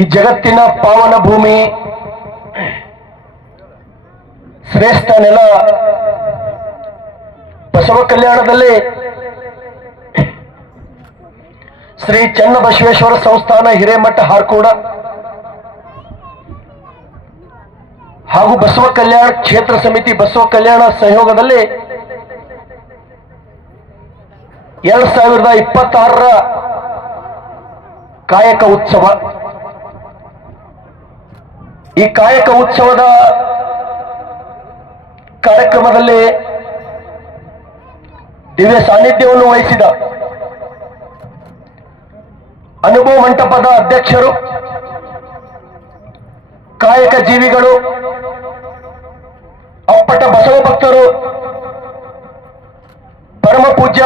ಈ ಜಗತ್ತಿನ ಪಾವನ ಭೂಮಿ, ಶ್ರೇಷ್ಠ ನೆಲ ಬಸವ ಕಲ್ಯಾಣದಲ್ಲಿ ಶ್ರೀ ಚನ್ನಬಸವೇಶ್ವರ ಸಂಸ್ಥಾನ ಹಿರೇಮಠ ಹಾರ್ಕೋಡ ಹಾಗೂ ಬಸವ ಕಲ್ಯಾಣ ಕ್ಷೇತ್ರ ಸಮಿತಿ ಬಸವ ಕಲ್ಯಾಣ ಸಹಯೋಗದಲ್ಲಿ 2026ರ ಕಾಯಕ ಉತ್ಸವ. ಈ ಕಾಯಕ ಉತ್ಸವದ ಕಾರ್ಯಕ್ರಮದಲ್ಲಿ ದಿವ್ಯ ಸಾನ್ನಿಧ್ಯವನ್ನು ವಹಿಸಿದ ಅನುಭವ ಮಂಟಪದ ಅಧ್ಯಕ್ಷರು, ಕಾಯಕ ಜೀವಿಗಳು, ಅಪ್ಪಟ ಬಸವ ಭಕ್ತರು, ಪರಮ ಪೂಜ್ಯ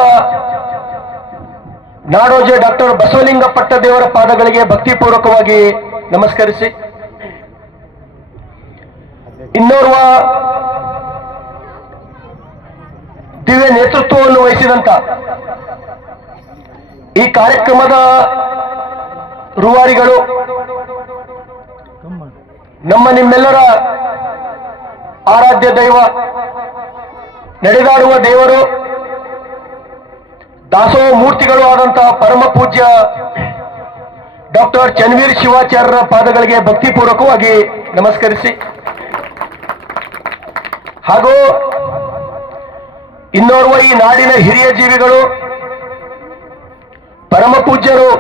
ನಾಡೋಜ ಡಾಕ್ಟರ್ ಬಸವಲಿಂಗಪಟ್ಟ ದೇವರ ಪಾದಗಳಿಗೆ ಭಕ್ತಿಪೂರ್ವಕವಾಗಿ ನಮಸ್ಕರಿಸಿ, ಇನ್ನೋರ್ವ ದಿವ್ಯ ನೇತೃತ್ವವನ್ನು ವಹಿಸಿದಂತ ಈ ಕಾರ್ಯಕ್ರಮದ ರೂವಾರಿಗಳು, ನಮ್ಮ ನಿಮ್ಮೆಲ್ಲರ ಆರಾಧ್ಯ ದೈವ, ನಡೆದಾಡುವ ದೇವರು, ದಾಸೋಹ ಮೂರ್ತಿಗಳು ಆದಂತಹ ಪರಮ ಪೂಜ್ಯ ಡಾಕ್ಟರ್ ಚನ್ನವೀರ್ ಶಿವಾಚಾರ್ಯರ ಪಾದಗಳಿಗೆ ಭಕ್ತಿಪೂರ್ವಕವಾಗಿ ನಮಸ್ಕರಿಸಿ, ಹಾಗೂ ಇನ್ನೋರ್ವ ಈ ನಾಡಿನ ಹಿರಿಯ ಜೀವಿಗಳು, ಪರಮ ಪೂಜ್ಯರು,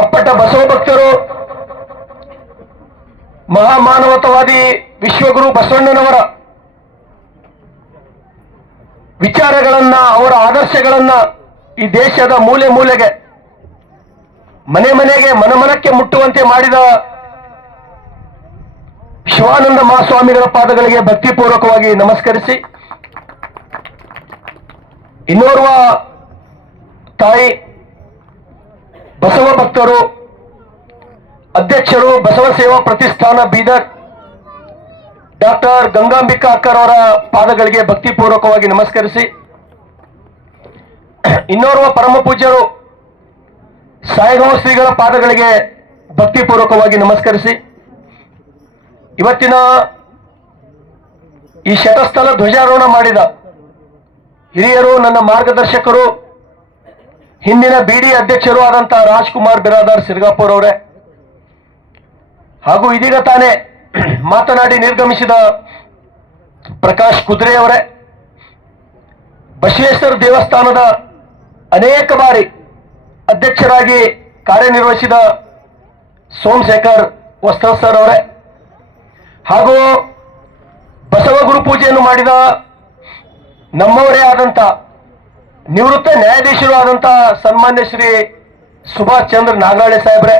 ಅಪ್ಪಟ ಬಸವ ಭಕ್ತರು, ಮಹಾಮಾನವತವಾದಿ ವಿಶ್ವಗುರು ಬಸವಣ್ಣನವರ ವಿಚಾರಗಳನ್ನ, ಅವರ ಆದರ್ಶಗಳನ್ನ ಈ ದೇಶದ ಮೂಲೆ ಮೂಲೆಗೆ, ಮನೆ ಮನೆಗೆ, ಮನಮನಕ್ಕೆ ಮುಟ್ಟುವಂತೆ ಮಾಡಿದ ಶಿವಾನಂದ ಮಹಾಸ್ವಾಮಿಗಳ ಪಾದಗಳಿಗೆ ಭಕ್ತಿಪೂರ್ವಕವಾಗಿ ನಮಸ್ಕರಿಸಿ, ಇನ್ನೋರ್ವ ತಾಯಿ, ಬಸವ ಭಕ್ತರು, ಅಧ್ಯಕ್ಷರು, ಬಸವ ಸೇವಾ ಪ್ರತಿಷ್ಠಾನ ಬೀದರ್ ಡಾಕ್ಟರ್ ಗಂಗಾಂಬಿಕಾ ಅಕ್ಕರವರ ಪಾದಗಳಿಗೆ ಭಕ್ತಿಪೂರ್ವಕವಾಗಿ ನಮಸ್ಕರಿಸಿ, ಇನ್ನೋರ್ವ ಪರಮ ಪೂಜ್ಯರು ಸಾಯಿಗಾಂವ್ ಶ್ರೀಗಳ ಪಾದಗಳಿಗೆ ಭಕ್ತಿಪೂರ್ವಕವಾಗಿ ನಮಸ್ಕರಿಸಿ, ಇವತ್ತಿನ ಈ ಶತಸ್ಥಲ ಧ್ವಜಾರೋಹಣ ಮಾಡಿದ ಹಿರಿಯರು, ನನ್ನ ಮಾರ್ಗದರ್ಶಕರು, ಹಿಂದಿನ ಬಿಡಿ ಅಧ್ಯಕ್ಷರು ಆದಂತಹ ರಾಜ್ಕುಮಾರ್ ಬಿರಾದಾರ್ ಸಿರ್ಗಾಪುರ್ ಅವರೇ, ಹಾಗೂ ಇದೀಗ ತಾನೇ ಮಾತನಾಡಿ ನಿರ್ಗಮಿಸಿದ ಪ್ರಕಾಶ್ ಕುದ್ರೆ ಅವರೇ, ಬಸವೇಶ್ವರ ದೇವಸ್ಥಾನದ ಅನೇಕ ಬಾರಿ ಅಧ್ಯಕ್ಷರಾಗಿ ಕಾರ್ಯನಿರ್ವಹಿಸಿದ ಸೋಮಶೇಖರ್ ವಸ್ತ್ರ ಸರ್ ಅವರೇ, ಹಾಗೂ ಬಸವ ಗುರು ಪೂಜೆಯನ್ನು ಮಾಡಿದ ನಮ್ಮವರೇ ಆದಂತ ನಿವೃತ್ತ ನ್ಯಾಯಾಧೀಶರು ಆದಂತ ಸನ್ಮಾನ್ಯ ಶ್ರೀ ಸುಭಾಷ್ ಚಂದ್ರ ನಾಗರಾಳೆ ಸಾಹೇಬ್ರೆ,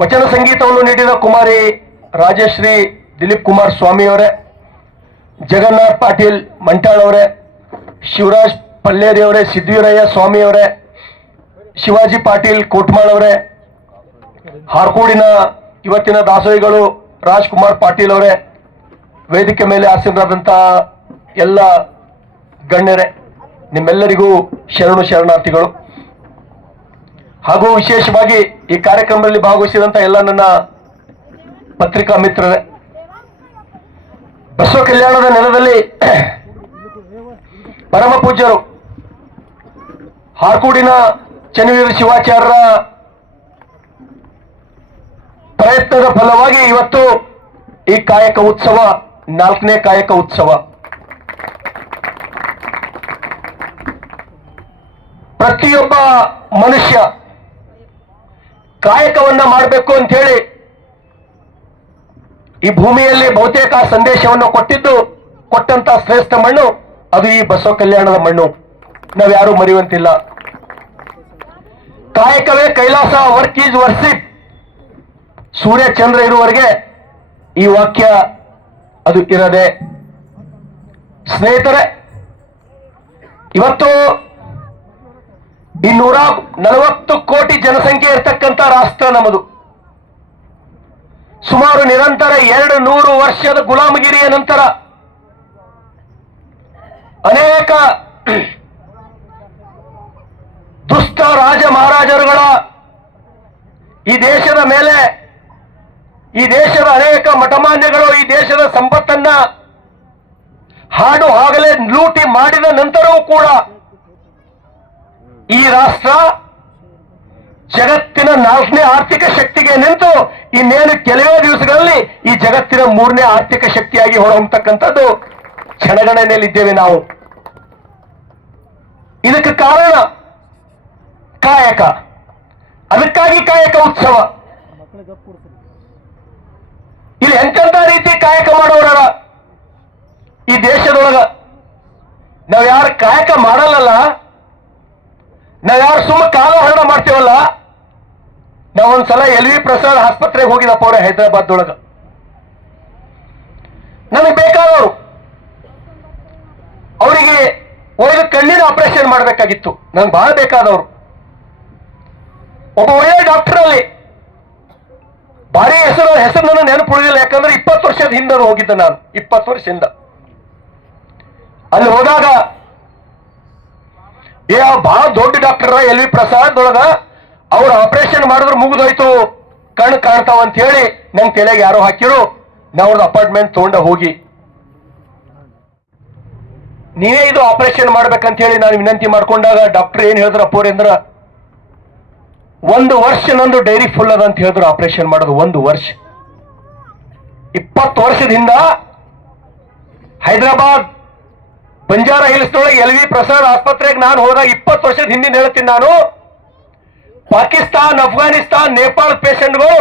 ವಚನ ಸಂಗೀತವನ್ನು ನೀಡಿದ ಕುಮಾರಿ ರಾಜಶ್ರೀ ದಿಲೀಪ್ ಕುಮಾರ್ ಸ್ವಾಮಿ ಅವರೇ, ಜಗನ್ನಾಥ್ ಪಾಟೀಲ್ ಮಂಟಾಳ್ ಅವರೇ, ಶಿವರಾಜ್ ಪಲ್ಲೇರಿ ಅವರೇ, ಸಿದ್ಧವೀರಯ್ಯ ಸ್ವಾಮಿ ಅವರೇ, ಶಿವಾಜಿ ಪಾಟೀಲ್ ಕೋಟ್ಮಾಳ್ ಅವರೇ, ಹಾರ್ಕೋಡಿನ ಇವತ್ತಿನ ದಾಸೋಹಿಗಳು ರಾಜ್ಕುಮಾರ್ ಪಾಟೀಲ್ ಅವರೇ, ವೇದಿಕೆ ಮೇಲೆ ಆಸೀನರಾದಂಥ ಎಲ್ಲ ಗಣ್ಯರೇ, ನಿಮ್ಮೆಲ್ಲರಿಗೂ ಶರಣು ಶರಣಾರ್ಥಿಗಳು. ಹಾಗೂ ವಿಶೇಷವಾಗಿ ಈ ಕಾರ್ಯಕ್ರಮದಲ್ಲಿ ಭಾಗವಹಿಸಿದಂಥ ಎಲ್ಲ ನನ್ನ ಪತ್ರಿಕಾ ಮಿತ್ರರೇ, ಬಸವ ಕಲ್ಯಾಣದ ನೆಲದಲ್ಲಿ ಪರಮ ಪೂಜ್ಯರು ಹಾರ್ಕೋಡಿನ ಚನ್ನವೀರ ಶಿವಾಚಾರ್ಯರ ಪ್ರಯತ್ನದ ಫಲವಾಗಿ ಇವತ್ತು ಈ ಕಾಯಕ ಉತ್ಸವ 4ನೇ ಕಾಯಕ ಉತ್ಸವ. ಪ್ರತಿಯೊಬ್ಬ ಮನುಷ್ಯ ಕಾಯಕವನ್ನ ಮಾಡಬೇಕು ಅಂತ ಹೇಳಿ ಈ ಭೂಮಿಯಲ್ಲಿ ಬಹುತೇಕ ಸಂದೇಶವನ್ನು ಕೊಟ್ಟಂತ ಶ್ರೇಷ್ಠ ಮಣ್ಣು ಅದು ಈ ಬಸವ ಕಲ್ಯಾಣದ ಮಣ್ಣು. ನಾವ್ಯಾರೂ ಮರೆಯುವಂತಿಲ್ಲ. ಕಾಯಕವೇ ಕೈಲಾಸ, ವರ್ಕ್ ಈಸ್ ವರ್ಶಿಪ್. ಸೂರ್ಯ ಚಂದ್ರ ಇರುವವರೆಗೆ ಈ ವಾಕ್ಯ ಅದು ಇರದೆ. ಸ್ನೇಹಿತರೆ, ಇವತ್ತು ಈ 140 ಕೋಟಿ ಜನಸಂಖ್ಯೆ ಇರತಕ್ಕಂಥ ರಾಷ್ಟ್ರ ನಮ್ಮದು. ಸುಮಾರು ನಿರಂತರ 200 ವರ್ಷದ ಗುಲಾಮಗಿರಿಯ ನಂತರ ಅನೇಕ ದುಷ್ಟ ರಾಜ ಮಹಾರಾಜರುಗಳ ಈ ದೇಶದ ಮೇಲೆ, ಈ ದೇಶದ ಅನೇಕ ಮಠಮಾನ್ಯಗಳು ಈ ದೇಶದ ಸಂಪತ್ತನ್ನ ಹಾಡು ಆಗಲೇ ಲೂಟಿ ಮಾಡಿದ ನಂತರವೂ ಕೂಡ ಈ ರಾಷ್ಟ್ರ ಜಗತ್ತಿನ 4ನೇ ಆರ್ಥಿಕ ಶಕ್ತಿಗೆ ನಿಂತು ಇನ್ನೇನು ಕೆಲವೇ ದಿವಸಗಳಲ್ಲಿ ಈ ಜಗತ್ತಿನ 3ನೇ ಆರ್ಥಿಕ ಶಕ್ತಿಯಾಗಿ ಹೊರಹೊಮ್ಮತಕ್ಕಂಥದ್ದು ಕ್ಷಣಗಣನೆಯಲ್ಲಿದ್ದೇವೆ ನಾವು. ಇದಕ್ಕೆ ಕಾರಣ ಕಾಯಕ. ಅದಕ್ಕಾಗಿ ಕಾಯಕ ಉತ್ಸವ. ಇಲ್ಲಿ ಎಂತೆಂಥ ರೀತಿ ಕಾಯಕ ಮಾಡೋರ ಈ ದೇಶದೊಳಗ. ನಾವ್ ಯಾರು ಕಾಯಕ ಮಾಡಲ್ಲ, ನಾವ್ ಯಾರು ಸುಮ್ಮ ಕಾಲಹರಣ ಮಾಡ್ತೇವಲ್ಲ. ನಾವೊಂದ್ಸಲ LV ಪ್ರಸಾದ್ ಆಸ್ಪತ್ರೆಗೆ ಹೋಗಿದಪ್ಪ ಅವ್ರೆ, ಹೈದರಾಬಾದ್ದೊಳಗ. ನನಗೆ ಬೇಕಾದವರು ಅವರಿಗೆ ಒಯ್ದು ಕಣ್ಣಿನ ಆಪರೇಷನ್ ಮಾಡಬೇಕಾಗಿತ್ತು. ನಂಗೆ ಬಹಳ ಬೇಕಾದವರು. ಒಬ್ಬ ಒಳ್ಳೆ ಡಾಕ್ಟರ್ ಅಲ್ಲಿ ಭಾರಿ ಹೆಸರು ನನ್ನ ನೆನಪು ಉಳಿದಿಲ್ಲ. ಯಾಕಂದ್ರೆ 20 ವರ್ಷದ ಹಿಂದೆ ಹೋಗಿದ್ದೆ ನಾನು. 20 ವರ್ಷದಿಂದ ಅಲ್ಲಿ ಹೋದಾಗ ಬಹಳ ದೊಡ್ಡ ಡಾಕ್ಟರ್ LV ಪ್ರಸಾದ್ ಒಳಗ ಅವ್ರು ಆಪರೇಷನ್ ಮಾಡಿದ್ರು ಮುಗಿದೋಯ್ತು, ಕಣ್ಣು ಕಾಣ್ತಾವ ಅಂತ ಹೇಳಿ ನಂಗೆ ತಲೆಗೆ ಯಾರೋ ಹಾಕಿರು. ನಾವ್ರದ್ದು ಅಪಾರ್ಟ್ಮೆಂಟ್ ತಗೊಂಡ ಹೋಗಿ, ನೀವೇ ಇದು ಆಪರೇಷನ್ ಮಾಡ್ಬೇಕಂತ ಹೇಳಿ ನಾನು ವಿನಂತಿ ಮಾಡ್ಕೊಂಡಾಗ ಡಾಕ್ಟರ್ ಏನ್ ಹೇಳಿದ್ರಪ್ಪ ಅಂದ್ರ, 1 ವರ್ಷ ನಂದು ಡೈರಿ ಫುಲ್ ಅದ ಅಂತ ಹೇಳಿದ್ರು. ಆಪರೇಷನ್ ಮಾಡೋದು 1 ವರ್ಷ. 20 ವರ್ಷದಿಂದ ಹೈದರಾಬಾದ್ ಬಂಜಾರ ಹಿಲ್ಸ್ನೊಳಗೆ LV ಪ್ರಸಾದ್ ಆಸ್ಪತ್ರೆಗೆ ನಾನು ಹೋದಾಗ 20 ವರ್ಷದ ಹಿಂದಿನ ಹೇಳ್ತೀನಿ ನಾನು. ಪಾಕಿಸ್ತಾನ್, ಅಫ್ಘಾನಿಸ್ತಾನ್, ನೇಪಾಳ ಪೇಷಂಟ್ಗಳು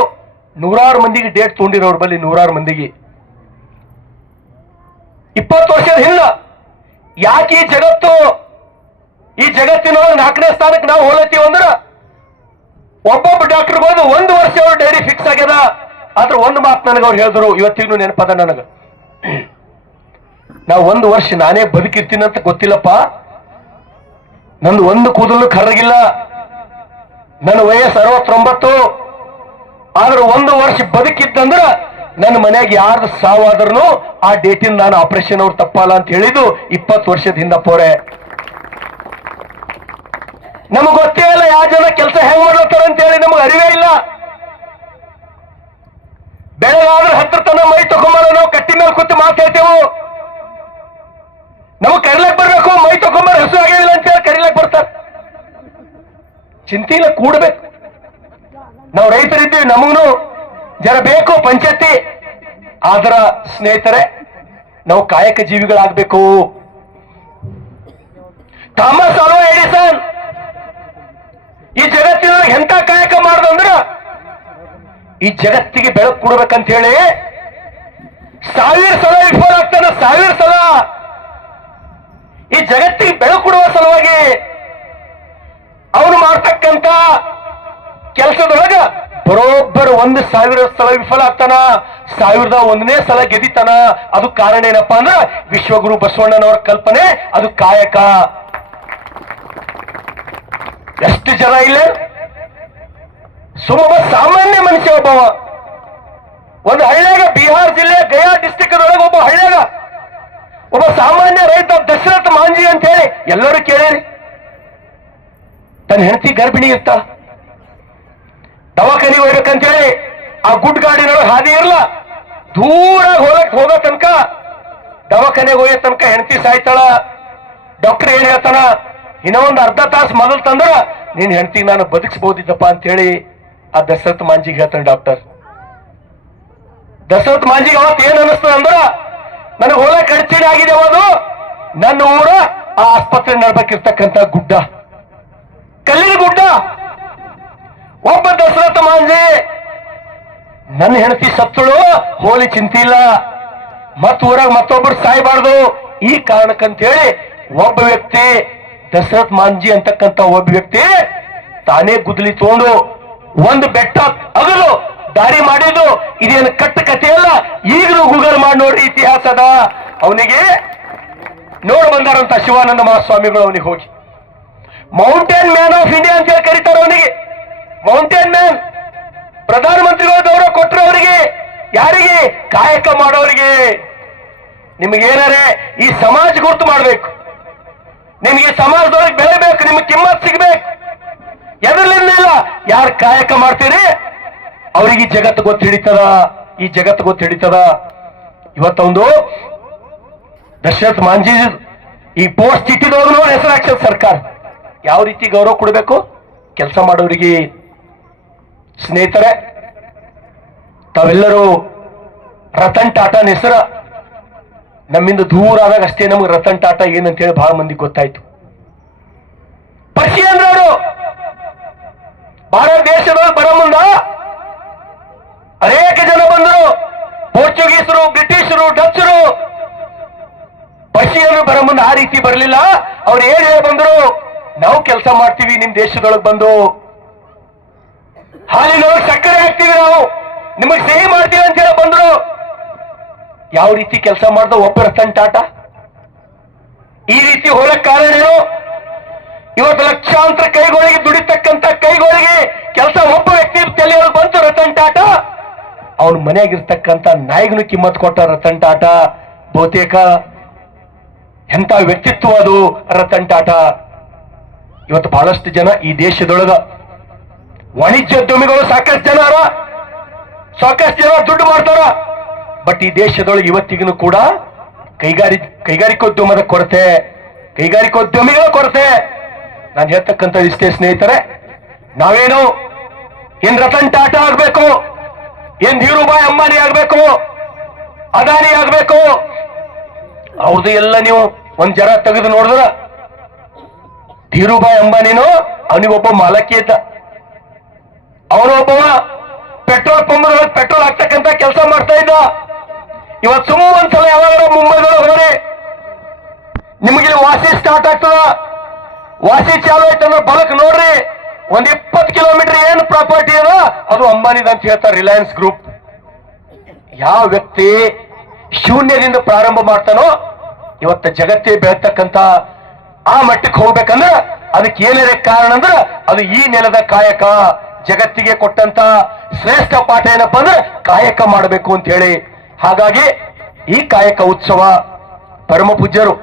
100 ಮಂದಿಗೆ ಡೇಟ್ ತಗೊಂಡಿರೋರು ಬಲ್ಲಿ. 100 ಮಂದಿಗೆ 20 ವರ್ಷದ ಹಿಂದ. ಯಾಕೆ ಈ ಜಗತ್ತಿನೊಳಗೆ 4ನೇ ಸ್ಥಾನಕ್ಕೆ ನಾವು ಹೋಲತ್ತೀವಿ ಅಂದ್ರ, ಒಬ್ಬೊಬ್ಬ ಡಾಕ್ಟರ್ ಬಂದು 1 ವರ್ಷ ಅವ್ರು ಡೈರಿ ಫಿಕ್ಸ್ ಆಗ್ಯದ. ಆದ್ರೆ ಒಂದು ಮಾತು ನನಗೆ ಅವ್ರು ಹೇಳಿದ್ರು, ಇವತ್ತಿಗೂ ನೆನಪದ ನನಗ. ನಾವು 1 ವರ್ಷ ನಾನೇ ಬದುಕಿರ್ತೀನಿ ಅಂತ ಗೊತ್ತಿಲ್ಲಪ್ಪ. ನಂದು 1 ಕೂದಲು ಕರ್ರಗಿಲ್ಲ. ನನ್ನ ವಯಸ್ಸು 69. ಆದ್ರೆ 1 ವರ್ಷ ಬದುಕಿದ್ದಂದ್ರ ನನ್ನ ಮನೆಯಾಗ ಯಾರ್ದು ಸಾವಾದ್ರೂ ಆ ಡೇಟಿನ ನಾನು ಆಪರೇಷನ್ ಅವ್ರು ತಪ್ಪಲ್ಲ ಅಂತ ಹೇಳಿದ್ದು 20 ವರ್ಷದ ಹಿಂದ ಪೋರೆ. ನಮಗ್ ಗೊತ್ತೇ ಇಲ್ಲ ಯಾವ ಜನ ಕೆಲಸ ಹೆಂಗ್ ಮಾಡ್ಲತ್ತಾರ ಅಂತ ಹೇಳಿ. ನಮಗ್ ಅರಿವೇ ಇಲ್ಲ. ಬೆಳಗಾದ್ರೆ 10 ತನ ಮೈ ತಗೊಂಬಾರ ನಾವು ಕಟ್ಟಿ ಮೇಲೆ ಕೂತು ಮಾತಾಡ್ತೇವು. ನಮಗ್ ಕರಿಲಕ್ ಬರ್ಬೇಕು, ಮೈ ತಗೊಂಬಾರ ಹಸು ಆಗಿಲ್ಲ ಅಂತ ಹೇಳಿ ಕರಿಲಕ್ ಬರ್ತಾರೆ. ಚಿಂತೆ ಇಲ್ಲ, ಕೂಡ್ಬೇಕು. ನಾವು ರೈತರಿದ್ದೀವಿ, ನಮಗೂ ಜರ ಬೇಕು ಪಂಚಾಯತಿ. ಆದ್ರ ಸ್ನೇಹಿತರೆ, ನಾವು ಕಾಯಕ ಜೀವಿಗಳಾಗಬೇಕು. ಥಾಮಸ್ ಆಲ್ವಾ ಎಡಿಸನ್ ಈ ಜಗತ್ತಿನ ಎಂತ ಕಾಯಕ ಮಾಡ್ದಂದ್ರ, ಈ ಜಗತ್ತಿಗೆ ಬೆಳಕು ಕೊಡ್ಬೇಕಂತ ಹೇಳಿ 1000 ಸಲ ವಿಫಲ ಆಗ್ತಾನ. 1000 ಸಲ ಈ ಜಗತ್ತಿಗೆ ಬೆಳಕು ಕೊಡುವ ಸಲುವಾಗಿ ಅವನು ಮಾಡ್ತಕ್ಕಂತ ಕೆಲಸದೊಳಗ ಬರೋಬ್ಬರು 1000 ಸಲ ವಿಫಲ ಆಗ್ತಾನ. 1001ನೇ ಸಲ ಗೆದಿತಾನ. ಅದು ಕಾರಣ ಏನಪ್ಪಾ ಅಂದ್ರ ವಿಶ್ವಗುರು ಬಸವಣ್ಣನವರ ಕಲ್ಪನೆ, ಅದು ಕಾಯಕ. ಎಷ್ಟು ಜನ ಇಲ್ಲ, ಸುಮ್ಮ ಸಾಮಾನ್ಯ ಮನುಷ್ಯ ಒಬ್ಬವ. ಒಂದು ಹಳ್ಳಿಯಾಗ, ಬಿಹಾರ ಜಿಲ್ಲೆ ಗಯಾ ಡಿಸ್ಟಿಕ್ ಒಳಗೆ ಒಬ್ಬ ಹಳ್ಳಿಯಾಗ ಒಬ್ಬ ಸಾಮಾನ್ಯ ರೈತ ದಶರಥ ಮಾಂಜಿ ಅಂತ ಹೇಳಿ ಎಲ್ಲರೂ ಕೇಳಿರಿ. ತನ್ನ ಹೆಂಡತಿ ಗರ್ಭಿಣಿ ಇರ್ತ, ದವಾಖಾನಿಗೆ ಹೋಗ್ಬೇಕಂತ ಹೇಳಿ ಆ ಗುಡ್ ಗಾಡಿನೊಳಗೆ ಹಾದಿ ಇರಲ್ಲ. ದೂರ ಹೋಗೋ ತನಕ, ದವಾಖಾನೆಗೆ ಹೋಗೋ ತನಕ ಹೆಂಡತಿ ಸಾಯ್ತಾಳ. ಡಾಕ್ಟರ್ ಏನ್ ಹೇಳ್ತಾನ, ಇನ್ನೊಂದು ಅರ್ಧ ತಾಸು ಮೊದಲು ತಂದ್ರ ನೀನ್ ಹೆಂಡತಿಗೆ ನಾನು ಬದುಕಿಸಬಹುದಿದ್ದಪ್ಪ ಅಂತ ಹೇಳಿ ಆ ದಶರಥ ಮಾಂಜಿಗೆ ಹೇಳ್ತಾನೆ ಡಾಕ್ಟರ್. ದಶರಥ ಮಾಂಜಿಗೆ ಅವತ್ತು ಏನ್ ಅನಿಸ್ತದ ಅಂದ್ರ, ನನಗೆ ಹೋಗಕ್ಕೆ ಅಡಚಣೆ ಆಗಿದೆ. ಅದು ನನ್ನ ಊರ ಆ ಆಸ್ಪತ್ರೆ ನಡ್ಬೇಕಿರ್ತಕ್ಕಂಥ ಗುಡ್ಡ, ಕಲ್ಲಿನ ಗುಡ್ಡ. ಒಬ್ಬ ದಶರಥ ಮಾಂಜಿ, ನನ್ನ ಹೆಂಡತಿ ಸತ್ತಳು, ಹೋಲಿ ಚಿಂತೆ ಇಲ್ಲ, ಮತ್ ಊರಾಗ ಮತ್ತೊಬ್ಬರು ಸಾಯ್ಬಾರ್ದು, ಈ ಕಾರಣಕ್ಕಂತ ಹೇಳಿ ಒಬ್ಬ ವ್ಯಕ್ತಿ, ದಶರಥ ಮಾಂಜಿ ಅಂತಕ್ಕಂಥ ಒಬ್ಬ ವ್ಯಕ್ತಿ ತಾನೇ ಗುದ್ದಲಿ ತಗೊಂಡು ಒಂದು ಬೆಟ್ಟ ಅಗಲು ದಾರಿ ಮಾಡಿದ್ದು. ಇದೇನು ಕಟ್ಟ ಕಥೆ ಅಲ್ಲ. ಈಗಲೂ ಗೂಗಲ್ ಮಾಡಿ ನೋಡ್ರಿ, ಇತಿಹಾಸದ. ಅವನಿಗೆ ನೋಡ್ ಬಂದಾರಂತ ಶಿವಾನಂದ ಮಹಾಸ್ವಾಮಿಗಳು. ಅವನಿಗೆ ಹೋಗಿ ಮೌಂಟೇನ್ ಮ್ಯಾನ್ ಆಫ್ ಇಂಡಿಯಾ ಅಂತ ಹೇಳಿ ಕರೀತಾರೆ ಅವನಿಗೆ. Mountain man. ಪ್ರಧಾನಮಂತ್ರಿಗಳು ಗೌರವ ಕೊಟ್ಟರು ಅವರಿಗೆ. ಯಾರಿಗೆ? ಕಾಯಕ ಮಾಡೋರಿಗೆ. ನಿಮಗೇನಾರೆ ಈ ಸಮಾಜ ಗುರುತು ಮಾಡಬೇಕು, ನಿಮಗೆ ಸಮಾಜದೊಳಗೆ ಬೆಳೆಬೇಕು, ನಿಮ್ಗೆ ಕಿಮ್ಮತ್ ಸಿಗ್ಬೇಕು. ಎದರ್ಲಿಂದ ಇಲ್ಲ. ಯಾರು ಕಾಯಕ ಮಾಡ್ತೀರಿ ಅವ್ರಿಗೆ ಈ ಜಗತ್ತು ಗೊತ್ತು ಹಿಡಿತದ, ಈ ಜಗತ್ತು ಗೊತ್ತು ಹಿಡಿತದ. ಇವತ್ತೊಂದು ದಶರಥ್ ಮಾಂಜಿ ಈ ಪೋಸ್ಟ್ ಚಿಟ್ಟಿದವ್ರು ನೋಡಿ ಹೆಸರು ಹಾಕ್ಸದ ಸರ್ಕಾರ. ಯಾವ ರೀತಿ ಗೌರವ ಕೊಡಬೇಕು ಕೆಲಸ ಮಾಡೋರಿಗೆ. ಸ್ನೇಹಿತರೆ, ತಾವೆಲ್ಲರೂ ರತನ್ ಟಾಟಾನ ಹೆಸರ ನಮ್ಮಿಂದ ದೂರ ಆದಾಗ ಅಷ್ಟೇ ನಮ್ಗೆ ರತನ್ ಟಾಟಾ ಏನಂತೇಳಿ ಬಹಳ ಮಂದಿ ಗೊತ್ತಾಯ್ತು. ಪರ್ಷಿಯನ್ ಅವರು ಭಾರತ ದೇಶದೊಳಗೆ ಬರೋ ಮುಂದ ಅನೇಕ ಜನ ಬಂದರು. ಪೋರ್ಚುಗೀಸರು, ಬ್ರಿಟಿಷರು, ಡಚ್ಚರು. ಪರ್ಷಿಯನ್ರು ಬರೋ ಮುಂದೆ ಆ ರೀತಿ ಬರಲಿಲ್ಲ. ಅವ್ರು ಏನ್ ಹೇಳಿ ಬಂದರು, ನಾವು ಕೆಲಸ ಮಾಡ್ತೀವಿ ನಿಮ್ ದೇಶದೊಳಗೆ ಬಂದು, ಹಾಲಿನೊಳಗೆ ಸಕ್ಕರೆ ಹಾಕ್ತೀವಿ, ನಾವು ನಿಮಗೆ ಸಿಹಿ ಮಾಡ್ತೀವಿ ಅಂತ ಹೇಳಿ ಬಂದ್ರು. ಯಾವ ರೀತಿ ಕೆಲಸ ಮಾಡ್ದ ಒಬ್ಬ ರತನ್ ಟಾಟಾ. ಈ ರೀತಿ ಹೋಗಕ್ ಕಾರಣ ಏನು? ಇವತ್ತು ಲಕ್ಷಾಂತರ ಕೈಗಳಿಗೆ ದುಡಿತಕ್ಕಂತ ಕೈಗಳಿಗೆ ಕೆಲಸ ಒಬ್ಬ ವ್ಯಕ್ತಿ ತಲೆಯೊಳಗೆ ಬಂತು ರತನ್ ಟಾಟಾ. ಅವನ ಮನೆಯಾಗಿರ್ತಕ್ಕಂಥ ನಾಯಿಗೂ ಕಿಮ್ಮತ್ ಕೊಟ್ಟ ರತನ್ ಟಾಟಾ. ಬಹುತೇಕ ಎಂತ ವ್ಯಕ್ತಿತ್ವ ಅದು ರತನ್ ಟಾಟಾ. ಇವತ್ತು ಬಹಳಷ್ಟು ಜನ ಈ ದೇಶದೊಳಗ ವಾಣಿಜ್ಯೋದ್ಯಮಿಗಳು ಸಾಕಷ್ಟು ಜನ ಅರ, ಸಾಕಷ್ಟು ಜನ ದುಡ್ಡು ಮಾಡ್ತಾರ. ಬಟ್ ಈ ದೇಶದೊಳಗೆ ಇವತ್ತಿಗೂ ಕೂಡ ಕೈಗಾರಿಕೋದ್ಯಮದ ಕೊರತೆ, ಕೈಗಾರಿಕೋದ್ಯಮಿಗಳ ಕೊರತೆ. ನಾನು ಹೇಳ್ತಕ್ಕಂಥ ಇಷ್ಟೇ ಸ್ನೇಹಿತರೆ, ನಾವೇನು ಏನ್ ರತನ್ ಟಾಟಾ ಆಗ್ಬೇಕು, ಏನ್ ಧೀರುಭಾಯ್ ಅಂಬಾನಿ ಆಗ್ಬೇಕು, ಅದಾನಿ ಆಗ್ಬೇಕು, ಅವ್ರದ್ದು ಎಲ್ಲ ನೀವು ಒಂದ್ ಜರ ತೆಗೆದು ನೋಡಿದ್ರ ಧೀರುಭಾಯ್ ಅಂಬಾನಿನೂ ಅವನಿಗೊಬ್ಬ ಮಾಲಕಿ ಇದ್ದ. ಅವನೊಬ್ಬವ ಪೆಟ್ರೋಲ್ ಪಂಪ್ದೊಳಗೆ ಪೆಟ್ರೋಲ್ ಹಾಕ್ತಕ್ಕಂತ ಕೆಲಸ ಮಾಡ್ತಾ ಇದ್ದ. ಇವತ್ತು ಒಂದ್ಸಲ ಯಾವಾಗ ಮುಂಬೈದೊಳಗೆ ಹೋಗ್ರಿ, ನಿಮಗೆ ವಾಸಿ ಸ್ಟಾರ್ಟ್ ಆಗ್ತದ, ವಾಸಿ ಚಾಲು ಆಯ್ತಂದ್ರೆ ಬಲಕ್ ನೋಡ್ರಿ, ಒಂದ್ 20 ಕಿಲೋಮೀಟರ್ ಏನು ಪ್ರಾಪರ್ಟಿ ಅದ ಅದು ಅಂಬಾನಿದ ಅಂತ ಹೇಳ್ತಾರೆ, ರಿಲಯನ್ಸ್ ಗ್ರೂಪ್. ಯಾವ ವ್ಯಕ್ತಿ ಶೂನ್ಯದಿಂದ ಪ್ರಾರಂಭ ಮಾಡ್ತಾನೋ ಇವತ್ತ ಜಗತ್ತೇ ಬೆಳತಕ್ಕಂತ ಆ ಮಟ್ಟಕ್ಕೆ ಹೋಗ್ಬೇಕಂದ್ರ ಅದಕ್ಕೆ ಏನೇ ಕಾರಣ ಅಂದ್ರ ಅದು ಈ ನೆಲದ ಕಾಯಕ. ಜಗತ್ತಿಗೆ ಕೊಟ್ಟಂತ ಶ್ರೇಷ್ಠ ಪಾಠ ಏನಪ್ಪಾ ಅಂದ್ರೆ ಕಾಯಕ ಮಾಡಬೇಕು ಅಂತ ಹೇಳಿ. ಹಾಗಾಗಿ ಈ ಕಾಯಕ ಉತ್ಸವ ಪರಮ ಪೂಜ್ಯರು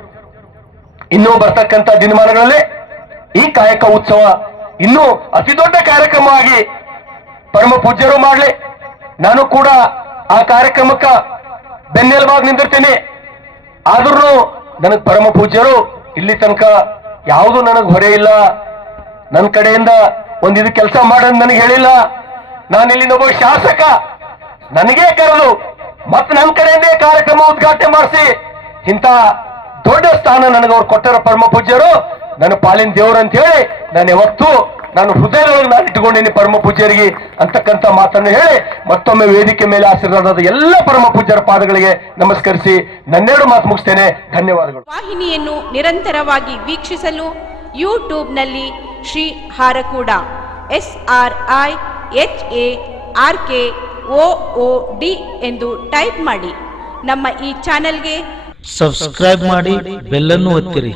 ಇನ್ನೂ ಬರ್ತಕ್ಕಂಥ ದಿನಮಾನಗಳಲ್ಲಿ ಈ ಕಾಯಕ ಉತ್ಸವ ಇನ್ನೂ ಅತಿ ದೊಡ್ಡ ಕಾರ್ಯಕ್ರಮವಾಗಿ ಪರಮ ಪೂಜ್ಯರು ಮಾಡ್ಲಿ. ನಾನು ಕೂಡ ಆ ಕಾರ್ಯಕ್ರಮಕ್ಕ ಬೆನ್ನೆಲುಬಾಗಿ ನಿಂದಿರ್ತೀನಿ. ಆದ್ರೂ ನನಗ್ ಪರಮ ಪೂಜ್ಯರು ಇಲ್ಲಿ ತನಕ ಯಾವುದು ನನಗೆ ಹೊರೆ ಇಲ್ಲ, ನನ್ನ ಕಡೆಯಿಂದ ಒಂದಿದು ಕೆಲಸ ಮಾಡೋದು ನನಗೆ ಹೇಳಿಲ್ಲ. ನಾನು ಇಲ್ಲಿಂದ ಒಬ್ಬ ಶಾಸಕ, ನನಗೇ ಕರೆದು ಮತ್ತೆ ನನ್ನ ಕಡೆಯಿಂದ ಕಾರ್ಯಕ್ರಮ ಉದ್ಘಾಟನೆ ಮಾಡಿಸಿ ಇಂಥ ದೊಡ್ಡ ಸ್ಥಾನ ನನಗೆ ಅವ್ರು ಕೊಟ್ಟರ ಪರಮ ಪೂಜ್ಯರು ನನ್ನ ಪಾಲಿನ ದೇವರು ಅಂತ ಹೇಳಿ ನಾನು ಯಾವತ್ತೂ ನಾನು ಹೃದಯದೊಳಗೆ ನಾನು ಇಟ್ಕೊಂಡಿನಿ ಪರಮ ಪೂಜ್ಯರಿಗೆ ಅಂತಕ್ಕಂಥ ಮಾತನ್ನು ಹೇಳಿ ಮತ್ತೊಮ್ಮೆ ವೇದಿಕೆ ಮೇಲೆ ಆಶೀರ್ವಾದದ ಎಲ್ಲ ಪರಮ ಪೂಜ್ಯರ ಪಾದಗಳಿಗೆ ನಮಸ್ಕರಿಸಿ ನನ್ನೆರಡು ಮಾತು ಮುಗಿಸ್ತೇನೆ. ಧನ್ಯವಾದಗಳು. ವಾಹಿನಿಯನ್ನು ನಿರಂತರವಾಗಿ ವೀಕ್ಷಿಸಲು ಯೂಟ್ಯೂಬ್ನಲ್ಲಿ ಶ್ರೀ ಹಾರಕೂಡ SRIHARKOOD ಎಂದು ಟೈಪ್ ಮಾಡಿ ನಮ್ಮ ಈ ಚಾನೆಲ್ಗೆ ಸಬ್ಸ್ಕ್ರೈಬ್ ಮಾಡಿ, ಬೆಲ್ ಅನ್ನು ಒತ್ತಿರಿ.